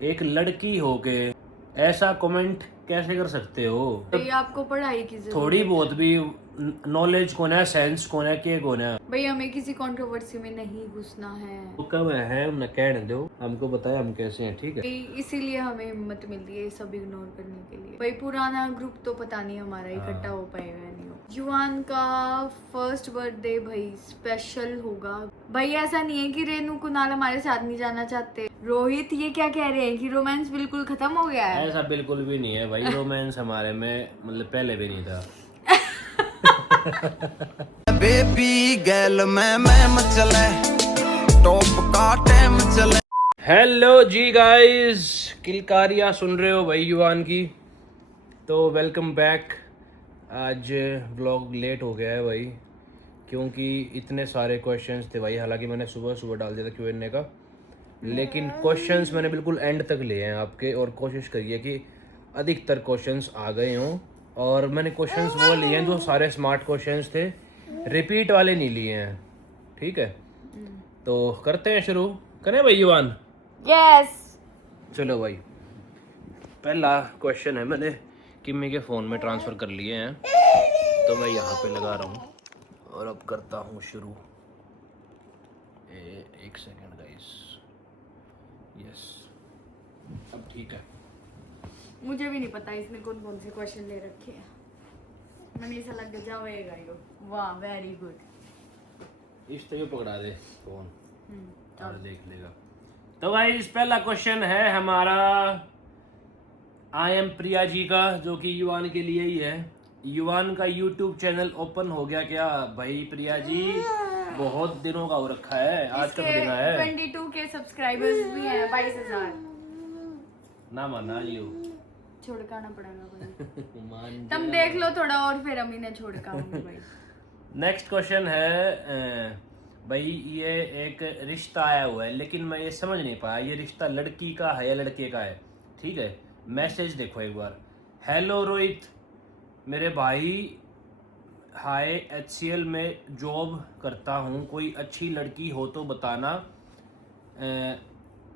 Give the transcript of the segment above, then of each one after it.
एक लड़की होके ऐसा कमेंट कैसे कर सकते हो? भैया आपको पढ़ाई की जरूरत थोड़ी है। बहुत भी नॉलेज कौन है, सेंस कौन है, के कौन है? भैया हमें किसी कंट्रोवर्सी में नहीं घुसना है। तो कब है न कहने दो, हमको बताया हम कैसे हैं, ठीक है? इसीलिए हमें हिम्मत मिलती है ये सब इग्नोर करने के लिए। भाई पुराना ग्रुप तो पता नहीं हमारा इकट्ठा हो पाएगा या नहीं हो। युवान का फर्स्ट बर्थडे भाई स्पेशल होगा। भाई ऐसा नहीं है कि रेनू कुणाल हमारे साथ नहीं जाना चाहते। रोहित ये क्या कह रहे हैं कि रोमांस बिल्कुल खत्म हो गया है? ऐसा बिल्कुल भी नहीं है भाई, रोमांस हमारे में मतलब पहले भी नहीं था। बेबी गर्ल मैं मचले टॉप का टाइम चले। हेलो जी गाइस, किलकारियाँ सुन रहे हो भाई युवान की, तो वेलकम बैक। आज व्लॉग लेट हो गया है भाई, क्योंकि इतने सारे क्वेश्चंस थे भाई। हालांकि मैंने सुबह सुबह डाल दिया था Q&A का, लेकिन क्वेश्चंस मैंने बिल्कुल एंड तक लिए हैं आपके, और कोशिश करिए कि अधिकतर क्वेश्चंस आ गए हों। और मैंने क्वेश्चंस वो लिए हैं जो सारे स्मार्ट क्वेश्चंस थे, रिपीट वाले नहीं लिए हैं, ठीक है? तो करते हैं, शुरू करें भाई युवान? यस। चलो भाई, पहला क्वेश्चन है, मैंने किम्मी के फ़ोन में ट्रांसफ़र कर लिए हैं, तो मैं यहाँ पे लगा रहा हूँ और अब करता हूँ शुरू। एक सेकेंड गाइस, यस अब ठीक है। मुझे भी नहीं पता इसने कौन कौन से क्वेश्चन ले रखे हैं। मैंने ऐसा लग जाएगा यो। वाह वेरी गुड। इस तरह पकड़ा दे फ़ोन और देख लेगा। तो गाइस पहला क्वेश्चन है हमारा आई एम प्रिया जी का, जो कि युवान के लिए ही है। युवान का यूट्यूब चैनल ओपन हो गया क्या? भाई प्रिया जी बहुत दिनों का हो रखा है, आज का दिन है। 22 के सब्सक्राइबर्स भी हैं, 22,000। ना माना लियो, छोड़काना पड़ेगा भाई। मान तुम देख लो थोड़ा और फिर हम इन्हें छोड़काऊंगी भाई। नेक्स्ट क्वेश्चन है भाई, ये एक रिश्ता आया हुआ है, लेकिन मैं ये समझ नहीं पाया ये रिश्ता लड़की का है या लड़के का है, ठीक है? मैसेज देखो एक बार। हेलो रोहित मेरे भाई, हाय HCL में जॉब करता हूँ, कोई अच्छी लड़की हो तो बताना।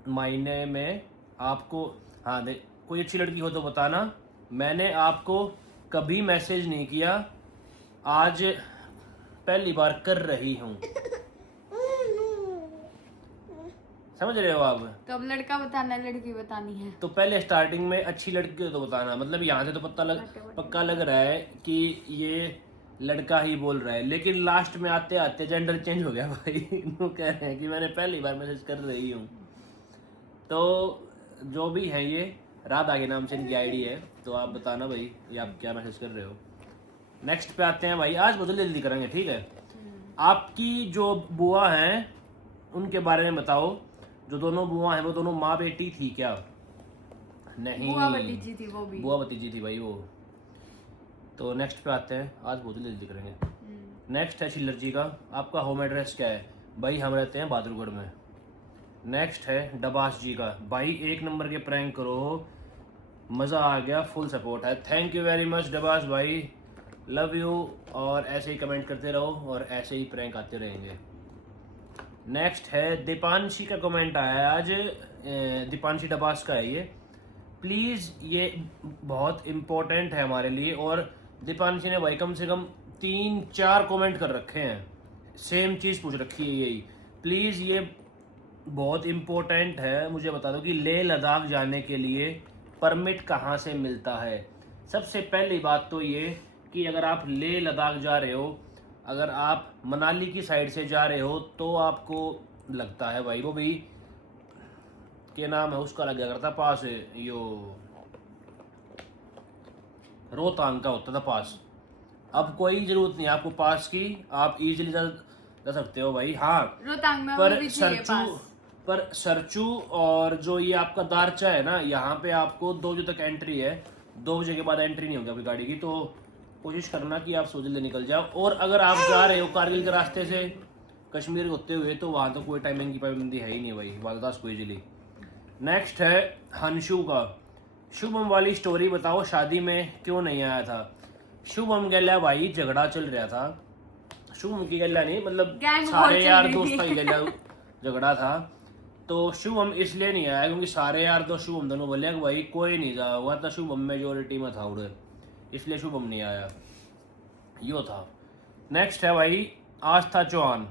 मायने में आपको, हाँ दे, कोई अच्छी लड़की हो तो बताना। मैंने आपको कभी मैसेज नहीं किया, आज पहली बार कर रही हूँ। समझ रहे हो आप? तो अब लड़का बताना है लड़की बतानी है? तो पहले स्टार्टिंग में अच्छी लड़की हो तो बताना, मतलब यहाँ से तो पक्का लग रहा है कि ये लड़का ही बोल रहा है, लेकिन लास्ट में आते आते जेंडर चेंज हो गया भाई। वो कह रहे हैं कि मैंने पहली बार मैसेज कर रही हूँ। तो जो भी है, ये राधा के नाम से इनकी आईडी है, तो आप बताना भाई ये आप क्या मैसेज कर रहे हो। नेक्स्ट पे आते हैं भाई, आज बहुत जल्दी करेंगे, ठीक है? आपकी जो बुआ हैं उनके बारे में बताओ। जो दोनों बुआ हैं वो दोनों माँ बेटी थी क्या? नहीं, बुआ भतीजी थी वो भी। बुआ भतीजी थी भाई वो। तो नेक्स्ट पे आते हैं, आज बहुत जल्दी करेंगे। नेक्स्ट है शिल्लर जी का, आपका होम एड्रेस क्या है? भाई हम रहते हैं बहादुरगढ़ में। नेक्स्ट है डबास जी का, भाई 1 नंबर के प्रैंक करो, मज़ा आ गया, फुल सपोर्ट है। Thank you very much Dabas भाई, लव यू, और ऐसे ही कमेंट करते रहो और ऐसे ही प्रैंक आते रहेंगे। नेक्स्ट है दीपांशी का कमेंट आया है आज, दीपांशी डबास का है ये। प्लीज़ ये बहुत इम्पोर्टेंट है हमारे लिए, और दीपांशी ने भाई कम से कम 3-4 कमेंट कर रखे हैं, सेम चीज़ पूछ रखी है यही। प्लीज़ ये बहुत इम्पोर्टेंट है, मुझे बता दो कि लेह लद्दाख जाने के लिए परमिट कहाँ से मिलता है? सबसे पहली बात तो ये कि अगर आप लेह लद्दाख जा रहे हो, अगर आप मनाली की साइड से जा रहे हो, तो आपको लगता है भाई वो भी क्या नाम है उसका लग गया करता पास है, यो रोहतांग का होता था पास। अब कोई जरूरत नहीं आपको पास की, आप इजीली जा सकते हो भाई। हाँ रोहतांग में वो पर भी चाहिए पास। सरचू और जो ये आपका दारचा है ना, यहाँ पे आपको 2 बजे तक एंट्री है, 2 बजे के बाद एंट्री नहीं होगी आपकी गाड़ी की। तो कोशिश करना कि आप जल्दी निकल जाओ। और अगर आप जा रहे हो कारगिल के रास्ते से कश्मीर होते हुए, तो वहाँ तो कोई टाइमिंग की पाबंदी है ही नहीं भाई, वालदास को इजीली। नेक्स्ट है हंशु का, शुभम वाली स्टोरी बताओ, शादी में क्यों नहीं आया था? शुभम गैला भाई झगड़ा चल रहा था, शुभम की गैला नहीं मतलब सारे यार दोस्त का ही गैला झगड़ा था। तो शुभम इसलिए नहीं आया क्योंकि सारे यार तो शुभम दोनों बोले कि भाई कोई नहीं जा हुआ था, शुभम मेजोरिटी में था उधर, इसलिए शुभम नहीं आया, यो था। नेक्स्ट है भाई आस्था चौहान,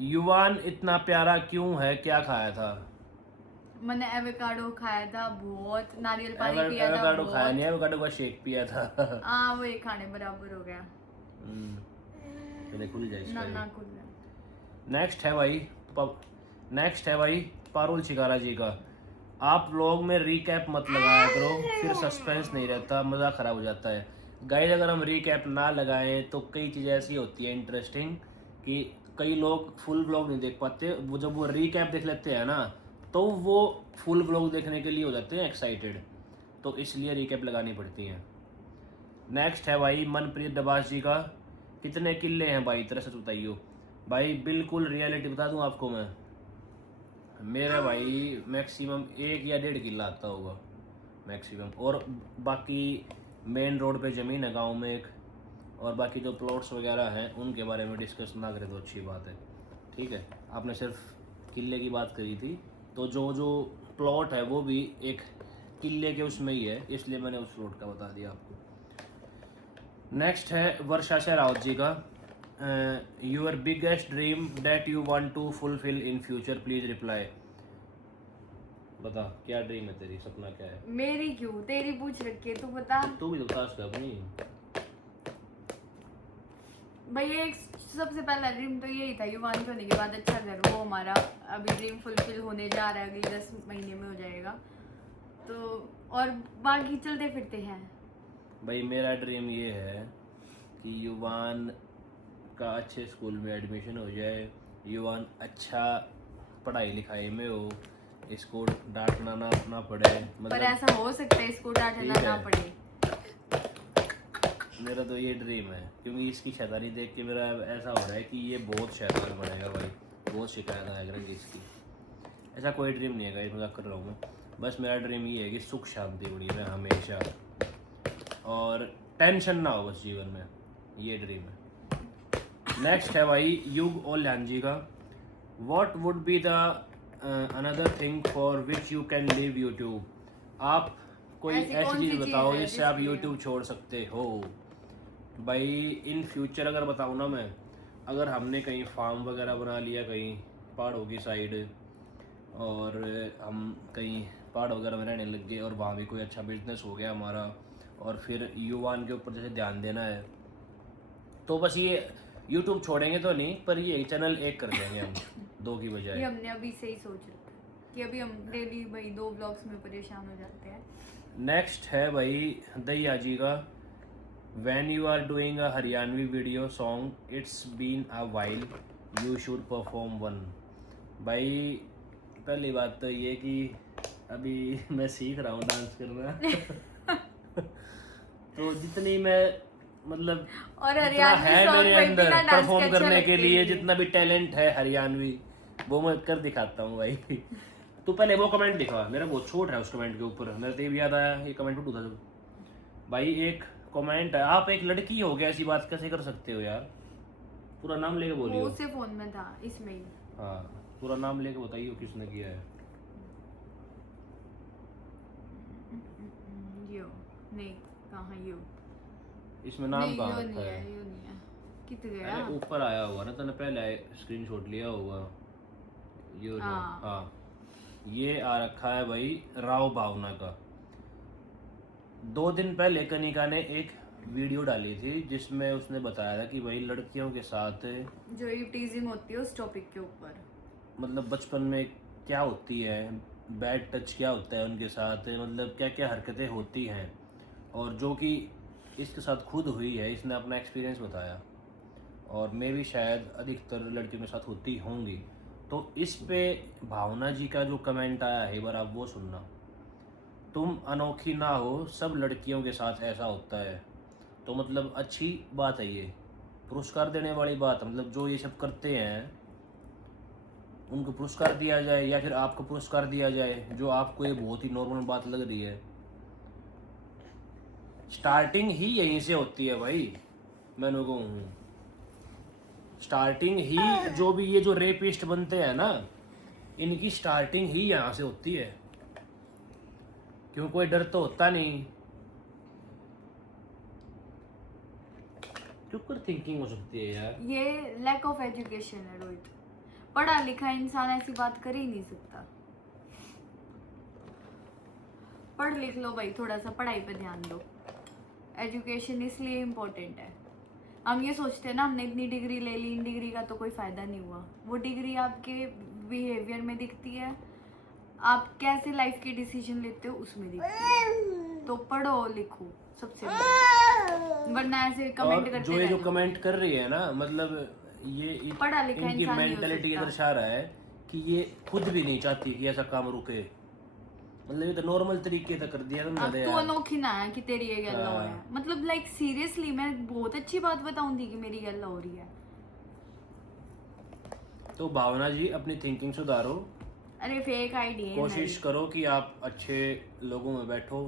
युवान इतना प्यारा क्यों है, क्या खाया था? मैंने एवोकाडो खाया था, बहुत नारियल पानी पिया था, एवोकाडो खाया नहीं, एवोकाडो का शेक पिया था। हाँ वो एक खाने बराबर हो गया। पहले खुल जाए ना इसका। ना खुल गया। नेक्स्ट है भाई पारुल चिकारा जी का, आप लोग में रिकैप मत लगाया करो, फिर सस्पेंस नहीं रहता, मज़ा ख़राब हो जाता है। गाइस अगर हम रिकैप ना लगाएं तो कई चीज़ें ऐसी होती है इंटरेस्टिंग कि कई लोग फुल व्लॉग नहीं देख पाते, वो जब वो रिकैप देख लेते हैं ना तो वो फुल व्लॉग देखने के लिए हो जाते हैं एक्साइटेड, तो इसलिए रिकैप लगानी पड़ती हैं। नेक्स्ट है भाई मनप्रीत डबास जी का, कितने किले हैं भाई तेरा, सच बताइयो भाई। बिल्कुल रियलिटी बता दूं आपको मैं, मेरा भाई मैक्सिमम 1 या 1.5 किला आता होगा मैक्सिमम, और बाकी मेन रोड पे ज़मीन है गांव में एक, और बाकी जो प्लॉट्स वगैरह हैं उनके बारे में डिस्कस ना करें तो अच्छी बात है, ठीक है। आपने सिर्फ किले की बात करी थी, तो जो प्लॉट है वो भी एक किले के उसमें ही है, इसलिए मैंने उस प्लॉट का बता दिया आपको। नेक्स्ट है वर्षा शेरावत जी का, your biggest dream that you want to fulfil in future, please reply. बता क्या ड्रीम है तेरी, सपना क्या है? मेरी क्यों, तेरी पूछ रखी है, तू बता। तू भी तो बता उसका अपनी। भाई एक सबसे पहला ड्रीम तो यही था, युवान होने के बाद अच्छा घर, वो हमारा अभी ड्रीम फुलफिल होने जा रहा है, अगले 10 महीने में हो जाएगा, तो और बाकी चलते फिरते हैं। भाई मेरा ड्रीम ये है कि युवान का अच्छे स्कूल में एडमिशन हो जाए, युवान अच्छा पढ़ाई लिखाई में हो, इसको डांटना ना पड़े, पर ऐसा हो सकता है इसको डांटना ना पड़े। मेरा तो ये ड्रीम है, क्योंकि इसकी शैतानी देख के मेरा ऐसा हो रहा है कि ये बहुत शैतान बनेगा भाई, बहुत शिकायत आया करेंगे इसकी। ऐसा कोई ड्रीम नहीं है गाइस, मजाक कर रहा हूँ मैं, बस मेरा ड्रीम ये है कि सुख शांति बनी रहे हमेशा और टेंशन ना हो बस जीवन में, ये ड्रीम है। नेक्स्ट है भाई युग और ल्यान जी का, what would be the another thing for which you can leave YouTube, आप कोई ऐसी चीज़ बताओ जिससे आप यूट्यूब छोड़ सकते हो। भाई इन फ्यूचर अगर बताऊँ ना मैं, अगर हमने कहीं फार्म वगैरह बना लिया कहीं पहाड़ों की साइड, और हम कहीं पहाड़ वगैरह में रहने लग गए और वहाँ भी कोई अच्छा बिजनेस हो गया हमारा, और फिर युवान के ऊपर जैसे ध्यान देना है, तो बस ये यूट्यूब छोड़ेंगे तो नहीं, पर ये चैनल एक कर देंगे हम 2 की बजाय। ये हमने अभी से ही सोच रखा है कि अभी हम डेली भाई 2 ब्लॉग्स में परेशान हो जाते हैं। नेक्स्ट है भाई दैया जी का, when you are doing a Haryanvi video song it's been a while, you should perform one. भाई पहली बात तो ये कि अभी मैं सीख रहा हूँ डांस करना तो जितनी मैं मतलब और जितना है मेरे अंदर परफॉर्म करने के लिए, जितना भी टैलेंट है हरियाणवी वो मैं कर दिखाता हूँ भाई। तू पहले वो कमेंट दिखा, मेरा बहुत छोट है उस कमेंट के ऊपर, मेरे तो भी याद आया ये कमेंट उठा था भाई। एक कमेंट है, आप एक लड़की हो गया, ऐसी बात कैसे कर सकते हो यार, पूरा नाम लेके बोलियो। वो उससे फोन में था, इसमें ही। हाँ पूरा नाम लेके बताइए किसने किया है। यो नहीं, कहाँ यो, इसमें नाम कहाँ यो रखा नहीं है? है, यो नहीं है, कित गया? अरे ऊपर आया होगा ना, तूने पहले स्क्रीनशॉट लिया होगा। यो हाँ ये आ रखा है भाई राव भावना का। 2 दिन पहले कनिका ने एक वीडियो डाली थी जिसमें उसने बताया था कि भाई लड़कियों के साथ जो ये टीजिंग होती है उस टॉपिक के ऊपर, मतलब बचपन में क्या होती है, बैड टच क्या होता है उनके साथ, मतलब क्या क्या हरकतें होती हैं, और जो कि इसके साथ खुद हुई है, इसने अपना एक्सपीरियंस बताया, और मैं भी शायद अधिकतर लड़कियों के साथ होती होंगी। तो इस पे भावना जी का जो कमेंट आया है, एक बार आप वो सुनना। तुम अनोखी ना हो, सब लड़कियों के साथ ऐसा होता है। तो मतलब अच्छी बात है, ये पुरस्कार देने वाली बात है, मतलब जो ये सब करते हैं उनको पुरस्कार दिया जाए या फिर आपको पुरस्कार दिया जाए, जो आपको ये बहुत ही नॉर्मल बात लग रही है। स्टार्टिंग ही यहीं से होती है भाई, मैंने स्टार्टिंग ही जो भी ये जो रेपिस्ट बनते हैं ना, इनकी स्टार्टिंग ही यहाँ से होती है, क्यों कोई डर तो होता नहीं। चुप कर, थिंकिंग हो सकती है यार। ये लैक ऑफ एजुकेशन है रोहित। पढ़ा लिखा इंसान ऐसी बात कर ही नहीं सकता। पढ़ लिख लो भाई, थोड़ा सा पढ़ाई पे ध्यान दो। एजुकेशन इसलिए इम्पोर्टेंट है। हम ये सोचते हैं ना, हमने इतनी डिग्री ले ली, इन डिग्री का तो कोई फ़ायदा नहीं हुआ। वो डिग्री आपके बिहेवियर में दिखती है, आप कैसे लाइफ के डिसीजन लेते हो उसमें दिखती है। तो पढ़ो लिखो सबसे बड़ा, वरना ऐसे कमेंट करते जो ये जो कमेंट कर रही है ना, मतलब ये पढ़ा लिखा इनकी इंसान नहीं हो मेंटेलिटी ये सकता। दर्शा रहा है कि ये खुद भी नहीं चाहती कि ऐसा काम रुके। मतलब ये तो नॉर्मल तरीके से कर दिया तुमने अब यार। तू अनोखी ना है कि तेरी ये गल्ला हो रहा है। मतलब लाइक सीरियसली मैं बहुत अच्छी बात बताऊं थी कि मेरी गल्ला हो रही है। तो भावना जी अपनी थिंकिंग सुधारो, अरे फेक आईडी है कोशिश करो कि आप अच्छे लोगों में बैठो,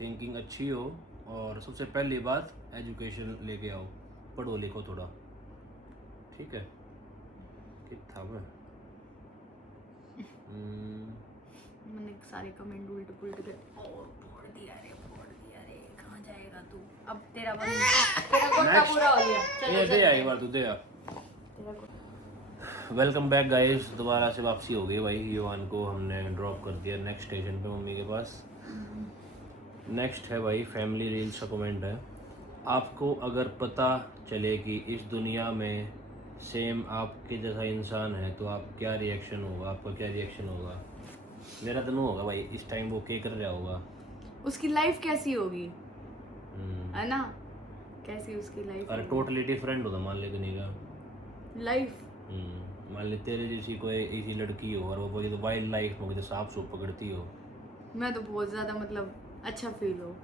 थिंकिंग अच्छी हो, और सबसे पहली बात एजुकेशन लेके आओ, पढ़ो लिखो थोड़ा, ठीक है। कितना मैं मैंने सारे कमेंट उल्टे पुल्टे कर और फोड़ दिया रे कहाँ जाएगा तू। अब तेरा कोटा पूरा हो गया। ये दे आई बार तू दे आ। तेरा वेलकम बैक गाइस, दोबारा से वापसी हो गई भाई। युवान को हमने ड्रॉप कर दिया नेक्स्ट स्टेशन पे मम्मी के पास। नेक्स्ट है भाई फैमिली रील्स का कमेंट है। आपको अगर पता चले कि इस दुनिया में सेम आपके जैसा इंसान है तो आप क्या रिएक्शन होगा, आपका क्या रिएक्शन होगा? मेरा तो नहीं होगा भाई, इस टाइम वो क्या कर रहा होगा, उसकी लाइफ कैसी होगी, है ना? कैसी उसकी लाइफ? अरे टोटली डिफरेंट होगा मान ले कहीं का लाइफ। मान ले तेरे जैसी कोई ऐसी लड़की हो और वो बोली तो वाइल्ड लाइफ हो, तो सांप सूप पकड़ती हो। मैं तो बहुत ज्यादा मतलब अच्छा फील हो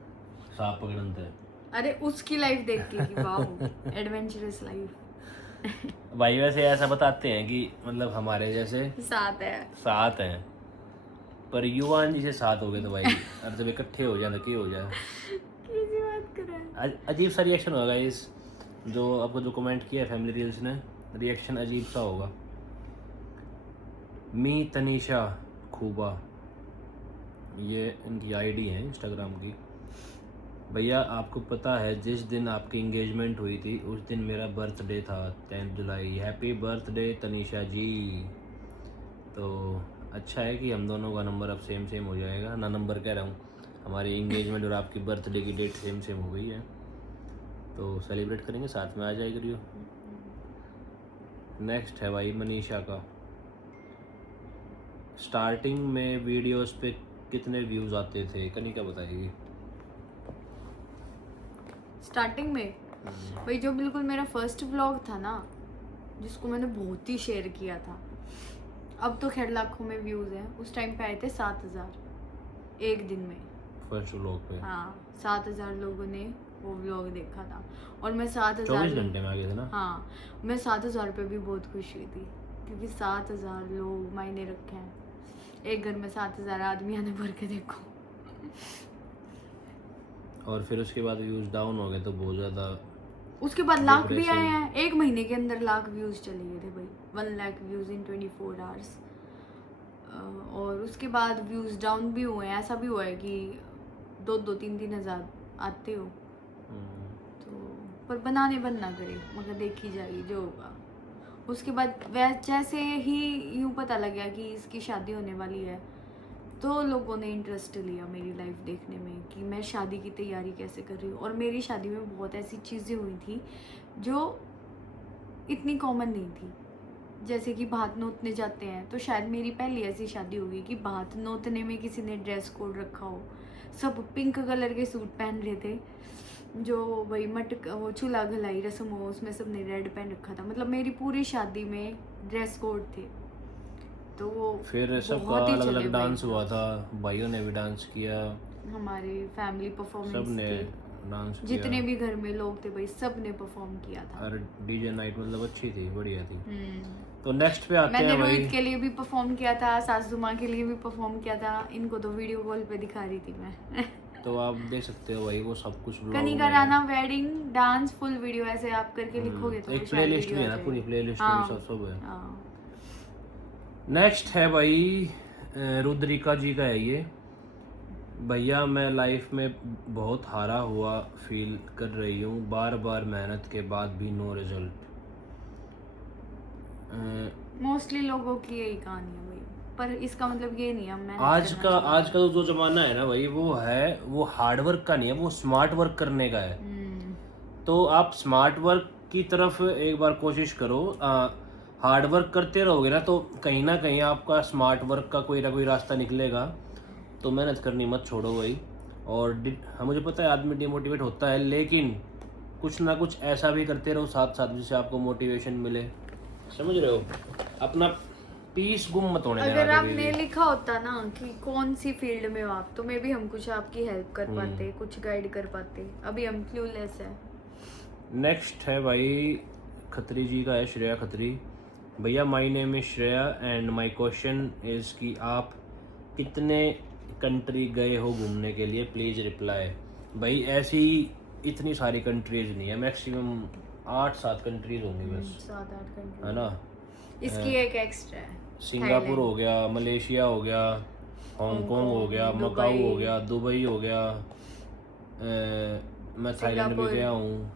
सांप पकड़ते हैं अरे उसकी लाइफ देख के कि वाह एडवेंचरस लाइफ। भाई। वैसे ऐसा बताते हैं कि मतलब हमारे जैसे साथ है। साथ हैं, पर युवान जी से साथ हो गए तो भाई अरे जब इकट्ठे हो जाए तो क्या हो जाए। कैसी बात कर रहा है? अजीब सा रिएक्शन होगा इस जो आपको जो कमेंट किया फैमिली रील्स ने, रिएक्शन अजीब सा होगा। मी तनीषा खूबा, ये इनकी आईडी है इंस्टाग्राम की। भैया आपको पता है जिस दिन आपकी इंगेजमेंट हुई थी उस दिन मेरा बर्थडे था, 10 जुलाई। हैप्पी बर्थडे तनीषा जी। तो अच्छा है कि हम दोनों का नंबर अब सेम सेम हो जाएगा ना, नंबर कह रहा हूँ, हमारी इंगेजमेंट और आपकी बर्थडे की डेट सेम सेम हो गई है, तो सेलिब्रेट करेंगे, साथ में आ जाए करियो। नेक्स्ट है भाई मनीषा का। स्टार्टिंग में वीडियोस पे कितने व्यूज़ आते थे, कनिका बताइए। स्टार्टिंग में भाई जो बिल्कुल मेरा फर्स्ट व्लॉग था ना, जिसको मैंने बहुत ही शेयर किया था, अब तो खैर लाखों में व्यूज हैं। उस टाइम पे आए थे 7,000 एक दिन में, फर्स्ट व्लॉग पे। हाँ 7,000 लोगों ने वो व्लॉग देखा था। और मैं 24 7,000 घंटे में आ गए थे ना। हाँ मैं 7,000 पे भी बहुत खुश हुई थी, क्योंकि 7,000 लोग मायने रखे हैं। एक घर में 7,000 आदमी आने भर के देखो। और फिर उसके बाद व्यूज़ डाउन हो गए तो बहुत ज़्यादा। उसके बाद लाख भी Depression। आए हैं, एक महीने के अंदर लाख व्यूज चले गए थे भाई, 1 लाख व्यूज इन 24 आवर्स। और उसके बाद व्यूज डाउन भी हुए हैं। ऐसा भी हुआ है कि 2-3 हज़ार आते हो तो, पर बनाने बंद ना करे, मगर देखी जाएगी जो होगा। उसके बाद जैसे ही यूँ पता लग गया कि इसकी शादी होने वाली है, तो लोगों ने इंटरेस्ट लिया मेरी लाइफ देखने में कि मैं शादी की तैयारी कैसे कर रही हूँ। और मेरी शादी में बहुत ऐसी चीज़ें हुई थी जो इतनी कॉमन नहीं थी। जैसे कि भात नोतने जाते हैं, तो शायद मेरी पहली ऐसी शादी होगी कि भात नोतने में किसी ने ड्रेस कोड रखा हो। सब पिंक कलर के सूट पहन रहे थे, जो भाई वो चूल्हा घलाई रस्म हो उसमें सब ने रेड पहन रखा था। मतलब मेरी पूरी शादी में ड्रेस कोड थे। तो वो फिर सबका बहुत ही अलग चले अलग डांस भाई। हुआ था, भाइयों ने भी डांस किया, हमारे फैमिली परफॉर्मेंस सब ने थे, डांस किया। जितने भी घर में लोग थे भाई सब ने परफॉर्म किया था। और डीजे नाइट मतलब अच्छी थी, बढ़िया थी। तो नेक्स्ट पे आते मैंने हैं भाई। रोहित के लिए भी परफॉर्म किया था, सासू माँ के लिए भी परफॉर्म किया था। इनको तो वीडियो कॉल पे दिखा रही थी मैं। तो आप देख सकते हो भाई वो सब कुछ vlog कनिका में है। Rana wedding dance full video ऐसे आप करके लिखोगे तो एक शायद प्लेलिस्ट video भी है आ ना, पूरी जाएगी। प्लेलिस्ट हाँ, में सब सब है। हाँ। नेक्स्ट है भाई रुद्रिका जी का है ये। भैया मैं लाइफ में बहुत हारा हुआ फील कर रही हूँ, बार बार मेहनत के बाद भी नो रिजल्ट। मोस्टली लोगों की यही कहानी है भाई, पर इसका मतलब ये नहीं है मैं आज का जो जमाना है ना भाई, वो हार्ड वर्क का नहीं है, वो स्मार्ट वर्क करने का है। तो आप स्मार्ट वर्क की तरफ एक बार कोशिश करो। हार्ड वर्क करते रहोगे ना तो कहीं ना कहीं आपका स्मार्ट वर्क का कोई ना कोई रास्ता निकलेगा। तो मेहनत करनी मत छोड़ो भाई। और हाँ, मुझे पता है आदमी डिमोटिवेट होता है, लेकिन कुछ ना कुछ ऐसा भी करते रहो साथ साथ जिससे आपको मोटिवेशन मिले। समझ रहे हो? अपना पीस गुम मत होने देना। अगर आपने लिखा होता ना कि कौन सी फील्ड में हो आप, तो मे भी हम कुछ आपकी हेल्प कर पाते, कुछ गाइड कर पाते। अभी हम क्लूलेस है। नेक्स्ट है भाई खत्री जी का है, श्रेया खत्री। भैया my name is Shreya and my question is कि आप कितने कंट्री गए हो घूमने के लिए, प्लीज़ रिप्लाई। भाई ऐसी इतनी सारी कंट्रीज नहीं है, मैक्सिमम 8-7 कंट्रीज होंगी बस, 7-8 कंट्री है ना। इसकी एक एक्स्ट्रा है। सिंगापुर हो गया, मलेशिया हो गया, हांगकांग हो गया, मकाऊ हो गया, दुबई हो गया, मैं थाईलैंड भी गया हूँ।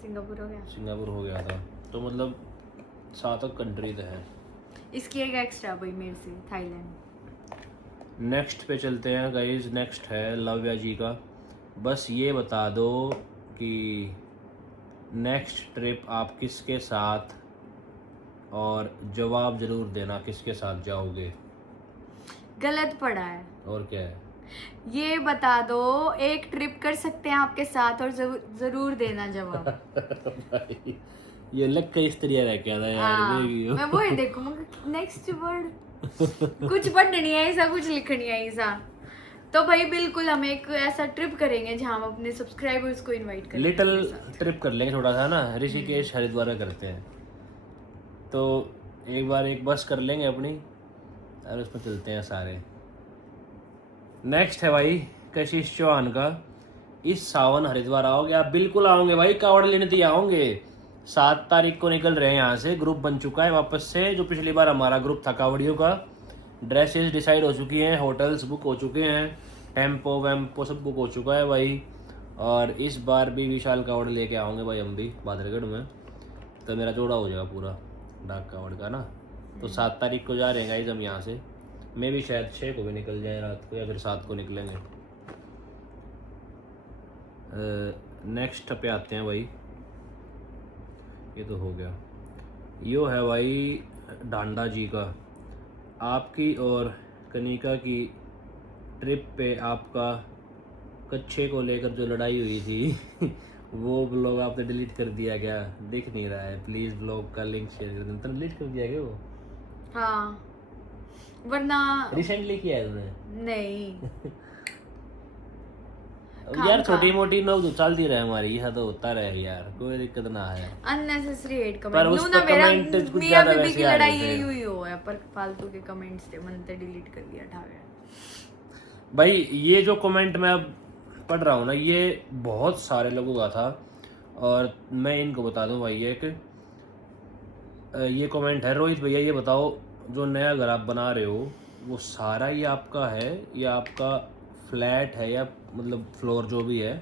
सिंगापुर हो गया था। तो मतलब 7 कंट्रीज है। इसकी एक एक्स्ट्रा भाई मेरे से, थाईलैंड। नेक्स्ट पे चलते हैं गाइज। नेक्स्ट है लव्या जी का। बस ये बता दो कि नेक्स्ट ट्रिप आप किसके साथ, और जवाब जरूर देना किसके साथ जाओगे। गलत पड़ा है। और क्या है? ये बता दो एक ट्रिप कर सकते हैं आपके साथ, और जरूर देना जवाब। भाई ये लग के इस तरह रह क्या था यार। मैं वो ही देखूंगा नेक्स्ट वर्ड। कुछ पढ़नी है ऐसा, कुछ लिखनी है ऐसा। तो भाई बिल्कुल हम एक ऐसा ट्रिप करेंगे जहाँ हम अपने सब्सक्राइबर्स को इनवाइट करेंगे। लिटिल ट्रिप कर लेंगे थोड़ा सा ना, ऋषिकेश हरिद्वार का करते हैं। तो एक बार एक बस कर लेंगे अपनी और उसमें चलते हैं सारे। नेक्स्ट है भाई कशिश चौहान का। इस सावन हरिद्वार आओगे आप? बिल्कुल आओगे भाई, कावड़ लेने तो आओगे। 7 तारीख को निकल रहे हैं यहाँ से, ग्रुप बन चुका है वापस से। जो पिछली बार हमारा ग्रुप था कावड़ियों का, ड्रेसेस डिसाइड हो चुकी हैं, होटल्स बुक हो चुके हैं, टेम्पो वेम्पो सब बुक हो चुका है भाई। और इस बार भी विशाल कावड़ लेके आओगे भाई हम भी बादरगढ़ में। तो मेरा जोड़ा हो जाएगा पूरा डाक कावड़ का ना। तो 7 तारीख को जा रहे हैं गाइस हम यहाँ से। मैं भी शायद 6 को भी निकल जाए रात को, या फिर 7 को निकलेंगे। नेक्स्ट पे आते हैं भाई। ये तो हो गया। यो है भाई डांडा जी का। आपकी और कनिका की ट्रिप पे आपका कच्छे को लेकर जो लड़ाई हुई थी वो ब्लॉग आपने डिलीट कर दिया क्या? दिख नहीं रहा है, प्लीज़ ब्लॉग का लिंक शेयर कर देना। डिलीट कर दिया क्या वो? हाँ, वरना रिसेंटली किया है तुमने? नहीं। यार छोटी मोटी नोक चलती रहे हमारी, यह तो होता रहे यार, कोई दिक्कत ना है। अननेसेसरी हेट पर कमेंट उस ना पर मेरा comment कुछ मियां ज्यादा बीबी वैसे की आ रहे लड़ाई थे। यही हुई हो है, पर फालतू के कमेंट्स थे, मैंने तो डिलीट कर दिया, उठा गया। भाई ये जो कमेंट मैं अब पढ़ रहा हूँ ना, ये बहुत सारे लोगों का था। और मैं इनको बता दूं भाई, ये कमेंट है। रोहित भैया ये बताओ, जो नया घर आप बना रहे हो वो सारा ये आपका है या आपका फ्लैट है, या मतलब फ्लोर जो भी है?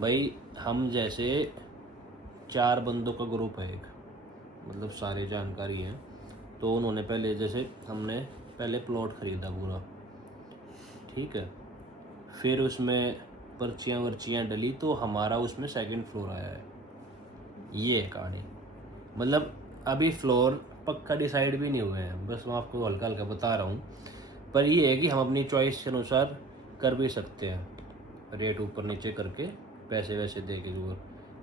भाई हम जैसे 4 बंदों का ग्रुप है एक, मतलब सारे जानकारी हैं। तो उन्होंने पहले, जैसे हमने पहले प्लॉट ख़रीदा पूरा, ठीक है, फिर उसमें पर्चियाँ वर्चियाँ डली तो हमारा उसमें 2nd फ्लोर आया है। ये है कहानी। मतलब अभी फ्लोर पक्का डिसाइड भी नहीं हुए हैं, बस मैं आपको हल्का हल्का बता रहा हूँ। पर ये है कि हम अपनी चॉइस के अनुसार कर भी सकते हैं, रेट ऊपर नीचे करके, पैसे वैसे दे के,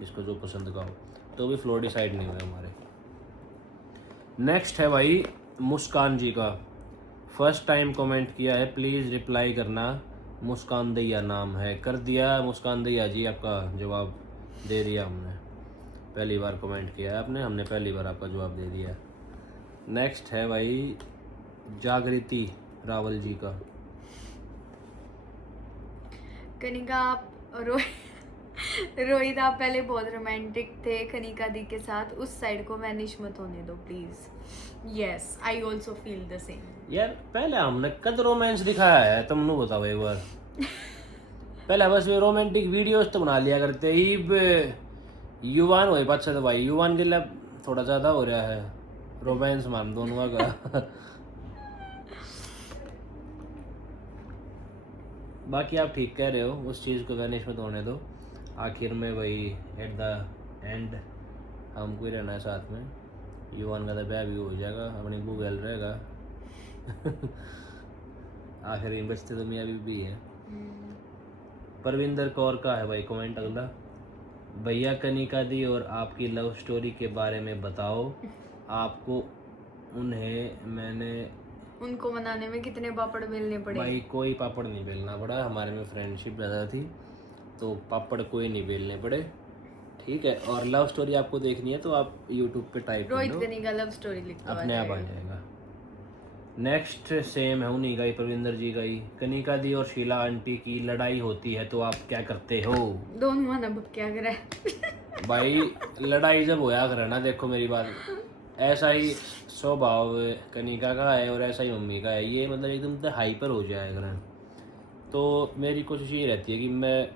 इसको जो पसंद का हो। तो भी फ्लोर डिसाइड नहीं हुए हमारे। नेक्स्ट है भाई मुस्कान जी का। फर्स्ट टाइम कमेंट किया है, प्लीज़ रिप्लाई करना। मुस्कान दैया नाम है। कर दिया मुस्कान दैया जी, आपका जवाब दे दिया हमने। पहली बार कमेंट किया है आपने, हमने पहली बार आपका जवाब दे दिया। नेक्स्ट है भाई जागृति रावल जी का। कनिका आप रोहित आप पहले बहुत रोमांटिक थे कनिका दी के साथ, उस साइड को वैनिश मत होने दो please. Yes I also feel the same. यार पहले हमने कद रोमांस दिखाया है, तुम नु बताओ एक बार। पहले बस वे रोमांटिक वीडियोस तो बना लिया करते ही। युवान हो पाछा तो भाई युवान के लिए थोड़ा ज्यादा हो रहा है रोमांस मान दोनों का। बाकी आप ठीक कह रहे हो, उस चीज़ को वैनिश मत होने दो। आखिर में वही एट द एंड हमको ही रहना है साथ में। युवान का तो ब्याह भी हो जाएगा, अपनी गूगल रहेगा। आखिर में बचते तो मियाँ बीबी है। परविंदर कौर का है भाई कमेंट अगला। भैया कनिका दी और आपकी लव स्टोरी के बारे में बताओ। आपको उनको मनाने में कितने पापड़ बेलने पड़े? भाई कोई पापड़ नहीं बेलना पड़ा, हमारे में फ्रेंडशिप ज़्यादा थी तो पापड़ कोई नहीं बेलने पड़े, ठीक है। और लव स्टोरी आपको देखनी है तो आप यूट्यूब पे टाइप कर रोहित दो, कनिका लव स्टोरी लिख दो, अपने आप आ जाएगा। नेक्स्ट सेम है उन्हीं का ही, परविंदर जी का ही। कनिका दी और शीला आंटी की लड़ाई होती है तो आप क्या करते हो? दोनों माना अब क्या करे। भाई लड़ाई जब होया करे ना, देखो मेरी बात, ऐसा ही स्वभाव कनिका का है और ऐसा ही मम्मी का है। ये मतलब एकदम से हाइपर हो जाएगा ना, तो मेरी कोशिश ये रहती है कि मैं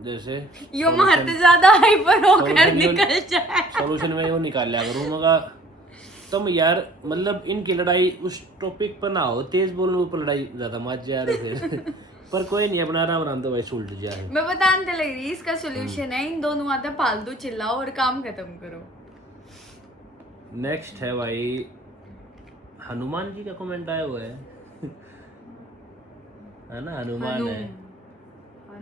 जैसे यो मारते ज्यादा हाइपर होकर निकल जाए। सॉल्यूशन में वो निकाल लिया करूँ मगा। तुम यार मतलब इनकी लड़ाई उस टॉपिक पर ना हो, तेज बोलने पर लड़ाई ज्यादा मच जा रही है। पर कोई नहीं, अपना आराम आराम तो भाई सुलट जाए। मैं बताने लग रही इसका सोल्यूशन है इन दोनों आता फालतू चिल्लाओ और काम खत्म करो। नेक्स्ट है भाई हनुमान जी का कमेंट आया हुआ है। है ना,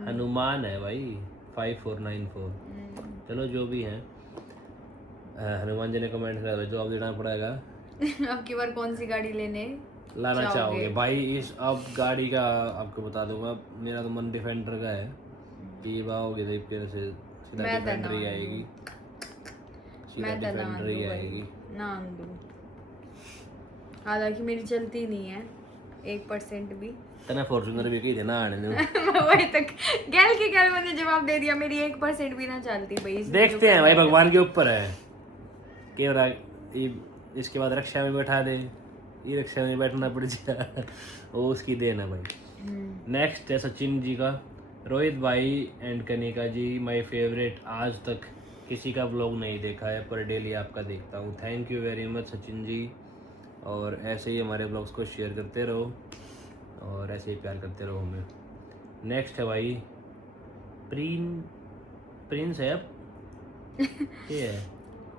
हनुमान है भाई 5494। चलो जो भी है, हनुमान जी ने कमेंट करा, जवाब देना पड़ेगा। अब की बार कौन सी गाड़ी लेने लाना चाहोगे भाई? इस अब गाड़ी का आपको बता दूंगा, मेरा तो मन डिफेंडर का है कि आओगे देख के से सीधा डिफेंडर ही आएगी, सीधा डिफेंडर ही आएगी ना दूं। हालांकि मेरी चलती नहीं है 1% भी। तना फॉर्च्यूनर भी कही थे ना आने दो। वही तक गैल की गैल मैंने जवाब दे दिया, मेरी 1% भी ना चलती भाई। देखते हैं भाई, भगवान के ऊपर है कि इसके बाद रक्षा में बैठा दे, ये रक्षा में बैठना पड़ जाए, वो उसकी देन है भाई। नेक्स्ट है सचिन जी का। रोहित भाई and Kanika ji my favourite, आज तक किसी का ब्लॉग नहीं देखा है पर डेली आपका देखता हूँ। Thank you very much Sachin ji, और ऐसे ही हमारे ब्लॉग्स को शेयर करते रहो और ऐसे ही प्यार करते रहो हमें। नेक्स्ट है भाई प्रिंस है, ये है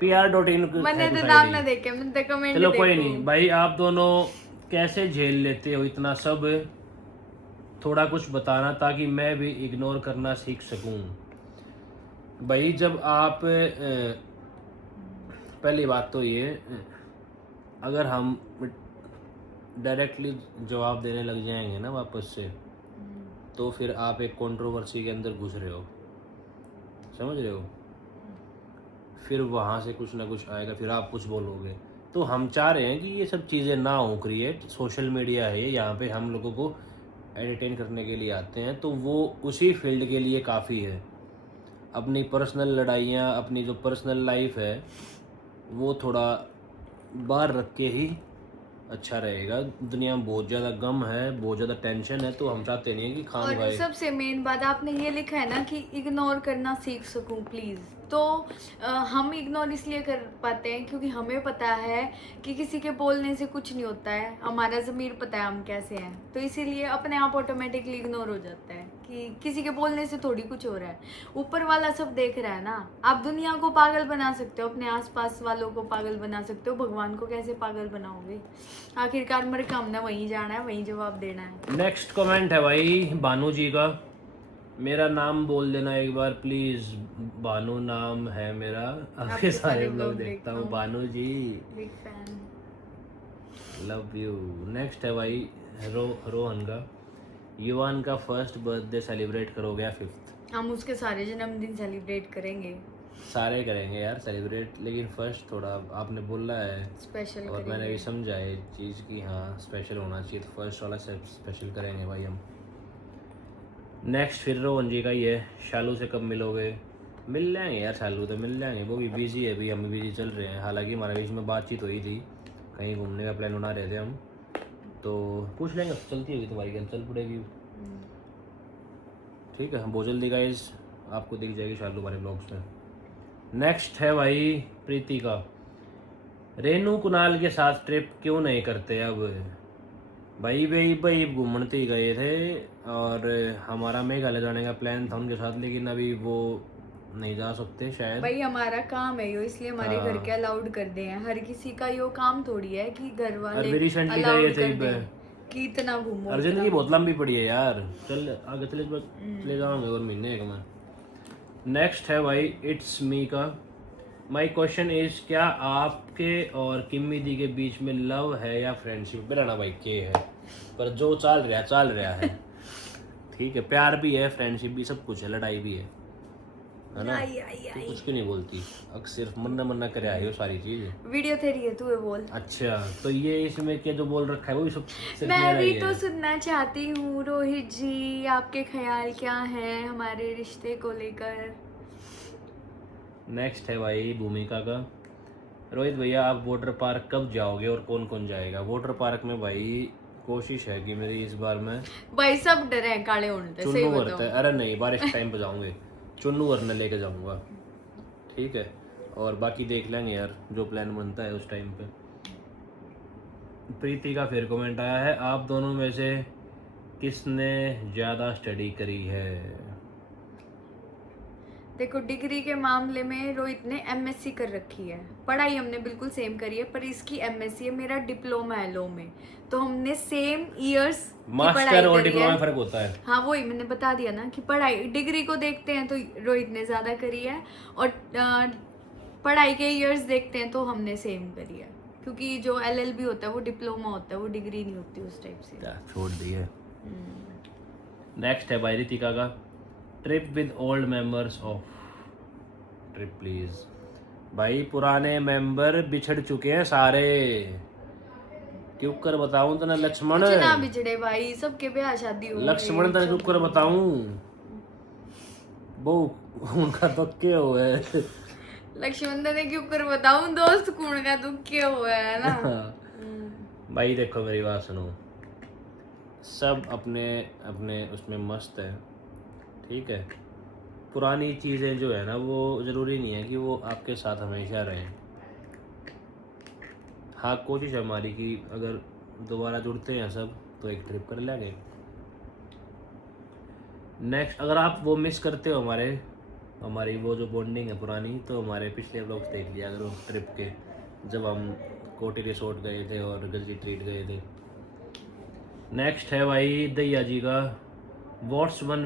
PR.in। मैंने तो नाम ना देखे, मैं तो कमेंट। चलो कोई नहीं भाई, आप दोनों कैसे झेल लेते हो इतना सब, थोड़ा कुछ बताना ताकि मैं भी इग्नोर करना सीख सकूं। भाई जब आप पहली बात तो ये, अगर हम डायरेक्टली जवाब देने लग जाएंगे ना वापस से, तो फिर आप एक कंट्रोवर्सी के अंदर घुस रहे हो, समझ रहे हो? फिर वहाँ से कुछ ना कुछ आएगा, फिर आप कुछ बोलोगे। तो हम चाह रहे हैं कि ये सब चीज़ें ना हो क्रिएट। सोशल मीडिया है, यहाँ पे हम लोगों को एंटरटेन करने के लिए आते हैं, तो वो उसी फील्ड के लिए काफ़ी है। अपनी पर्सनल लड़ाइयाँ, अपनी जो पर्सनल लाइफ है वो थोड़ा बाहर रख के ही अच्छा रहेगा। दुनिया में बहुत ज़्यादा गम है, बहुत ज़्यादा टेंशन है, तो हम चाहते नहीं है कि खान भाई। सबसे मेन बात आपने ये लिखा है ना कि इग्नोर करना सीख सकूं प्लीज़, तो हम इग्नोर इसलिए कर पाते हैं क्योंकि हमें पता है कि किसी के बोलने से कुछ नहीं होता है, हमारा ज़मीर पता है हम कैसे हैं, तो इसीलिए अपने आप ऑटोमेटिकली इग्नोर हो जाता है कि किसी के बोलने से थोड़ी कुछ हो रहा है। ऊपर वाला सब देख रहा है ना। आप दुनिया को पागल बना सकते हो, अपने आसपास वालों को पागल बना सकते हो, भगवान को कैसे पागल बनाओगे? आखिरकार मेरे काम ना वहीं जाना है, वहीं जवाब देना है। नेक्स्ट कमेंट है भाई भानु जी का। मेरा नाम बोल देना एक बार प्लीज। भानु नाम है मेरा, आपके सारे ब्लॉग देखता हूँ। Bhanu ji big fan, love you. Next है भाई रोहन का। युवान का फर्स्ट बर्थडे सेलिब्रेट करोगे या 5th? हम उसके सारे जन्मदिन सेलिब्रेट करेंगे, सारे करेंगे यार सेलिब्रेट, लेकिन फर्स्ट थोड़ा आपने बोला है स्पेशल और मैंने भी समझा है चीज़ कि हाँ स्पेशल होना चाहिए, तो फर्स्ट वाला स्पेशल करेंगे भाई हम। नेक्स्ट फिर रोहन जी का ही है। शालू से कब मिलोगे? मिल जाएंगे यार शालू, तो मिल जाएंगे, वो भी बिजी है, अभी हम भी बिजी चल रहे हैं। हालांकि हमारे बीच में बातचीत हुई थी, कहीं घूमने का प्लान बना रहे थे हम, तो पूछ लेंगे चलती होगी तुम्हारी क्या, चल पड़ेगी। ठीक है, बहुत जल्दी गाइस आपको दिख जाएगी शालू हमारे ब्लॉग्स में। नेक्स्ट है भाई प्रीति का, रेनू कुणाल के साथ ट्रिप क्यों नहीं करते अब? भाई घूमते ही गए थे और हमारा मेघालय जाने का प्लान था उनके साथ, लेकिन अभी वो नहीं जा सकते शायद। भाई हमारा काम है यो, इसलिए हमारे हाँ। घर के अलाउड कर दे हैं। हर किसी का यो काम थोड़ी है कि घर वाले अभी रिसेंटली का allowed ये कर ट्रिप है दें कि इतना घूमो। अर्जुन इतना की बहुत लंबी पड़ी है यार, चल आगे चले जाओगे और महीने एक में। नेक्स्ट है भाई इट्स मी का, माई क्वेश्चन इज, क्या आपके और किम्मी दी के बीच में लव है या फ्रेंडशिप? मेरा ना भाई के है, पर जो चल रहा है ठीक है, प्यार भी है, फ्रेंडशिप भी, सब कुछ है, लड़ाई भी है ना? तू कुछ क्यों नहीं बोलती? अब सिर्फ मन्ना करे आई हो सारी चीज। वीडियो तेरी है, तू बोल। अच्छा, तो ये इसमें क्या जो बोल रखा है वो भी सब सिर्फ मैं मेरा भी ही तो है। सुनना चाहती हूँ रोहित जी, आपके ख्याल क्या है हमारे रिश्ते को लेकर? नेक्स्ट है भाई भूमिका का, रोहित भैया आप वाटर पार्क कब जाओगे और कौन कौन जाएगा? वाटर पार्क में भाई कोशिश है कि मेरी इस बार मैं भाई सब डरे हैं काले होने से, सही चुन्नू बताओ। भरता है, अरे नहीं बारिश टाइम पे जाऊंगे, चुन्नू भरने लेके जाऊंगा, ठीक है, और बाकी देख लेंगे यार जो प्लान बनता है उस टाइम पे। प्रीति का फिर कमेंट आया है, आप दोनों में से किसने ज़्यादा स्टडी करी है? देखो डिग्री के मामले में रोहित ने एमएससी कर रखी है, पढ़ाई हमने बिल्कुल सेम करी है, पर इसकी एमएससी है, मेरा डिप्लोमा है लॉ में, तो हमने सेम इयर्स मास्टर और डिप्लोमा में फर्क होता है। हाँ वही मैंने बता दिया ना कि पढ़ाई डिग्री को देखते हैं तो रोहित ने ज्यादा करी है, और पढ़ाई के इयर्स देखते हैं तो हमने सेम करी है, क्योंकि जो एलएलबी होता है वो डिप्लोमा होता है, वो डिग्री नहीं होती उस टाइप से। क्या छोड़ दी है। नेक्स्ट है भाई रितिका का, trip with old members of trip please. भाई पुराने मेंबर बिछड़ चुके हैं सारे, क्यों कर बताऊं तो ना लक्ष्मण, ना बिछड़े भाई, सबके ब्याह शादी हो लक्ष्मण तो क्यों कर बताऊं, वो उनका तो क्या हुआ है लक्ष्मण ने क्यों कर बताऊं, दोस्त कौन का दुख क्या हुआ है ना। भाई देखो मेरी बात सुनो, सब अपने अपने उसमें मस्त है, ठीक है, पुरानी चीज़ें जो है ना वो ज़रूरी नहीं है कि वो आपके साथ हमेशा रहें। हाँ कोशिश है हमारी कि अगर दोबारा जुड़ते हैं सब तो एक ट्रिप कर लेंगे। नेक्स्ट, अगर आप वो मिस करते हो हमारी वो जो बॉन्डिंग है पुरानी, तो हमारे पिछले ब्लॉग्स देख लिया करो ट्रिप के, जब हम कोटी रिसोर्ट गए थे और गजरी ट्रीट गए थे। नेक्स्ट है भाई दैया जी का, what's one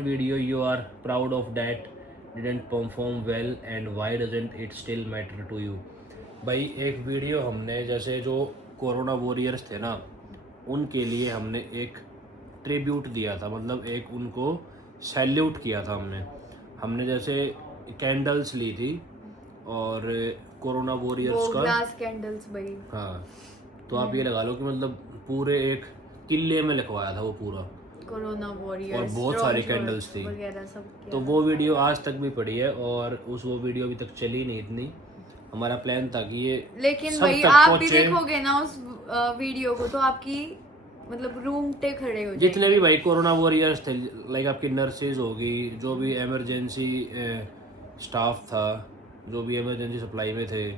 video you are proud of that didn't perform well and why doesn't it still matter to you? भाई एक वीडियो हमने जैसे जो कोरोना वॉरियर्स थे ना उनके लिए हमने एक ट्रिब्यूट दिया था, मतलब एक उनको सैल्यूट किया था हमने जैसे कैंडल्स ली थी और कोरोना वॉरियर्स का ग्लास कैंडल्स भाई। हाँ, तो आप ये लगा लो कि मतलब पूरे एक किले में लिखवाया था वो पूरा, कोरोना वॉरियर्स और बहुत सारी कैंडल्स थी वगैरह सब किया। तो वो वीडियो आज तक भी पड़ी है और वो वीडियो अभी तक चली नहीं इतनी। हमारा प्लान था कि ये लेकिन सब भाई तक आप भी पहुंचे। देखोगे ना उस वीडियो को तो आपकी मतलब रूमटे खड़े हो जितने भी भाई कोरोना वॉरियर्स थे, लाइक आपकी नर्सेज होगी, जो भी इमरजेंसी स्टाफ था, जो भी इमरजेंसी सप्लाई में थे,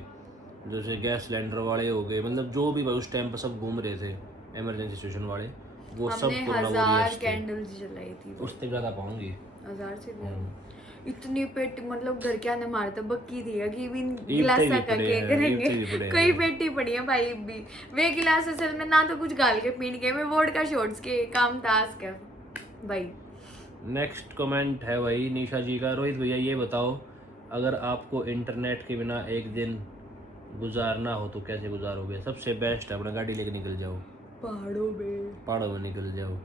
जैसे गैस सिलेंडर वाले हो गए, मतलब जो भी भाई उस टाइम पर सब घूम रहे थे इमरजेंसी सिचुएशन वाले, वो सब हमने कोरोना 1000 वॉरियर्स थे। कैंडल्स जलाई थी। उससे ज़्यादा पाऊंगी 1000 से भी इतनी पेटी, मतलब घर के आने मारते बक्की थी कि भी भी गिलासा का पड़े के हैं, करेंगे, ईंटें भी पड़े हैं। कोई पेटी पड़ी है भाई भी, वे गिलास असल में ना तो कुछ गाल के पीन के मैं वोडका शॉट्स के काम तास का भाई। नेक्स्ट कमेंट है भाई निशा जी का, रोहित भैया ये बताओ अगर आपको इंटरनेट के बिना एक दिन गुजारना हो तो कैसे गुजारोगे? सबसे बेस्ट है अपना गाड़ी लेके निकल जाओ, पहाड़ों में निकल जाओ।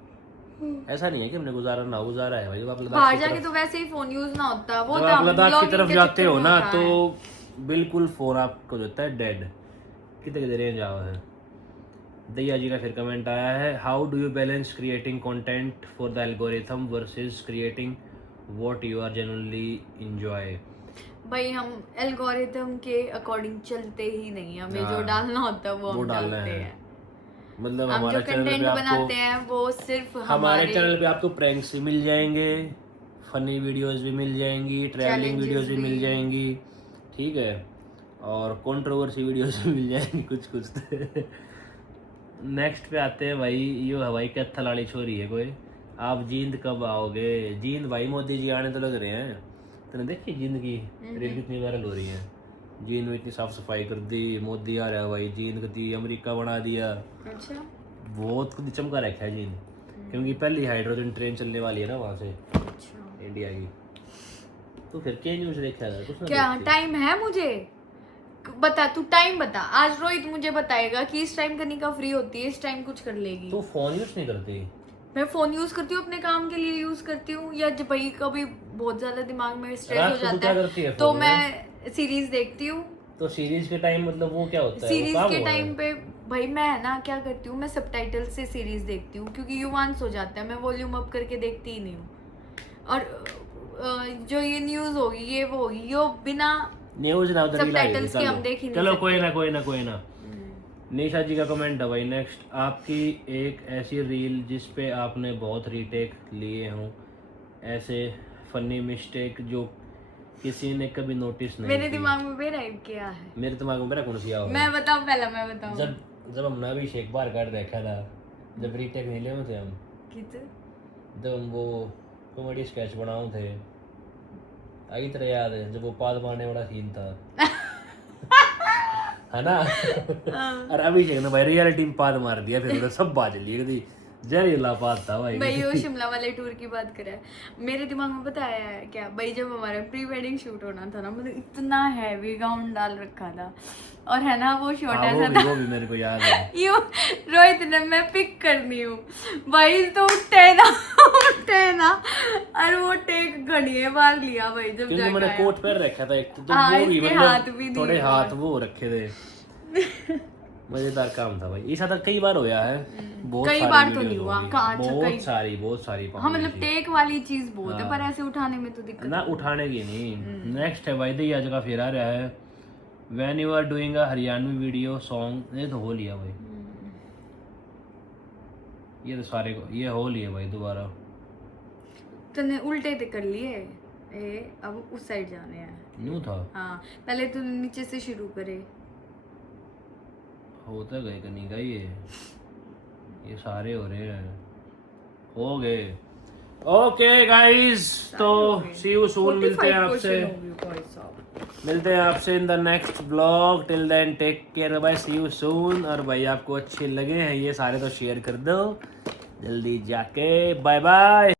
ऐसा नहीं है कि हमने गुजारा ना हो, गुजारा है भाई। आप बाहर जाके तो वैसे ही फोन यूज ना होता, वो जब तो आप हम लद्दाख की vlogging तरफ के जाते चक्कर हो में ना होता तो है। बिल्कुल फोन आपको देता है डेड, कितने रेंज आवा है। दैया जी का फिर कमेंट आया है, how do you balance creating content for the algorithm versus creating what you are generally enjoy. भाई हम एल्गोरिथम के अकॉर्डिंग चलते ही नहीं, हमें जो हाँ, डालना होता है वो हम डालना डालते है। हैं। मतलब हम जो हमारे चैनल कंटेंट पे बनाते आपको हैं वो सिर्फ हमारे चैनल पे आपको प्रैंक्स भी मिल जाएंगे, फनी वीडियोस भी मिल जाएंगी, ट्रैवलिंग Challenges वीडियोस भी मिल भी। जाएंगी, ठीक है, और कंट्रोवर्सी वीडियोस भी मिल जाएंगी कुछ कुछ। नेक्स्ट पे आते हैं भाई, यो हवाई कैथल वाली छोरी है कोई, आप जींद कब आओगे? जींद भाई मोदी जी आने तो लग रहे हैं। तूने देखी जींद की रील कितनी वायरल हो रही है? जींद में इतनी साफ सफाई कर दी, मोदी आ रहा है भाई, जींद को दी अमेरिका बना दिया, अच्छा बहुत कुछ चमका रखा है जींद, क्योंकि पहली हाइड्रोजन ट्रेन चलने वाली है ना वहाँ से अच्छा इंडिया की। तो फिर क्या न्यूज़ देखा था कुछ ना? क्या देखती? टाइम है मुझे बता, तू टाइम बता। आज रोहित मुझे बताएगा कि इस टाइम कनिका फ्री होती है, इस टाइम कुछ कर लेगी। तू फोन यूज नहीं करती? मैं फोन यूज करती हूँ, अपने काम के लिए यूज करती हूँ, या जब भाई कभी बहुत ज्यादा दिमाग में स्ट्रेस रात हो को तू जाता क्या है करती है तो फोन में? मैं सीरीज देखती हूँ। तो सीरीज के टाइम मतलब वो क्या होता है? वो सीरीज काम के हुआ है? टाइम पे भाई मैं है ना क्या करती हूँ, मैं सबटाइटल से सीरीज देखती हूँ, क्योंकि युवांश हो जाता है, मैं वॉल्यूम अप करके देखती ही नहीं हूँ। और जो ये न्यूज होगी, ये वो होगी, यो बिना न्यूज ना उधर सबटाइटल्स के हम देख ही नहीं चलो सकते। कोई ना। निशा जी का कमेंट है भाई, नेक्स्ट आपकी एक ऐसी रील जिस पे आपने बहुत रीटेक लिए हों, ऐसे फनी मिस्टेक जो किसी ने कभी नोटिस नहीं मेरे की। दिमाग में बेराइब किया है। मेरे दिमाग में मेरा कौन सी आओ मैं बताऊं, पहला मैं बताऊं। जब हमने अभी एक बार कर देखा था, जब रीटेक नहीं ले थे हम, कित जब हम वो कॉमेडी स्केच बनाओ थे, आई तरह याद है जब वो पाद मारने वाला सीन था है ना? और अभिषेक ने भाई रियलिटी में पाद मार दिया, फिर उन्हें सब बात ली कभी जहरीला पाद था भाई। भाई वो शिमला वाले टूर की बात करे, मेरे दिमाग में पता है क्या भाई, जब हमारा प्री वेडिंग शूट होना था ना, मतलब इतना हैवी गाउन डाल रखा था, और है ना वो शॉट हाँ, ऐसा था, वो भी मेरे को याद है। यूं रोहित ने, मैं पिक करनी हूँ भाई, तो उठे ना और वो टेक घड़िए बार लिया भाई, जब क्योंकि मैंने कोट पहन रखा था एक, तो हाँ, वो भी इसके मतलब हाथ भी थोड़े दिए हाथ वो रखे थे। मजेदार काम था भाई, ऐसा तो कई बार होया है, बहुत कई सारी बार तो वीडियोस नहीं हो हुआ, गई। कहाँ अच्छा, बहुत सारी हाँ मतलब टेक वाली चीज बहुत है, पर ऐसे उठाने में तो दिक्कत ना उठाने की नहीं। नेक्स्ट है भाई दया जगह फिर आ रहा है, when you are doing a Haryanvi video song, ये तो हो लिया भाई, ये तो सारे को ये हो लिया भाई दोबारा। तूने उल्टे ते कर लिए अब उस साइड जाने हैं। न्यू था, हाँ पहले तू नीचे से शुरू करे। होता गए कहीं का ये सारे हो रहे हैं, हो गए। ओके गाइस, तो सी यू सून, मिलते हैं आपसे in the next blog. Till then take care, bye, see you soon. और भाई आपको अच्छे लगे हैं ये सारे तो शेयर कर दो जल्दी जाके, बाय बाय।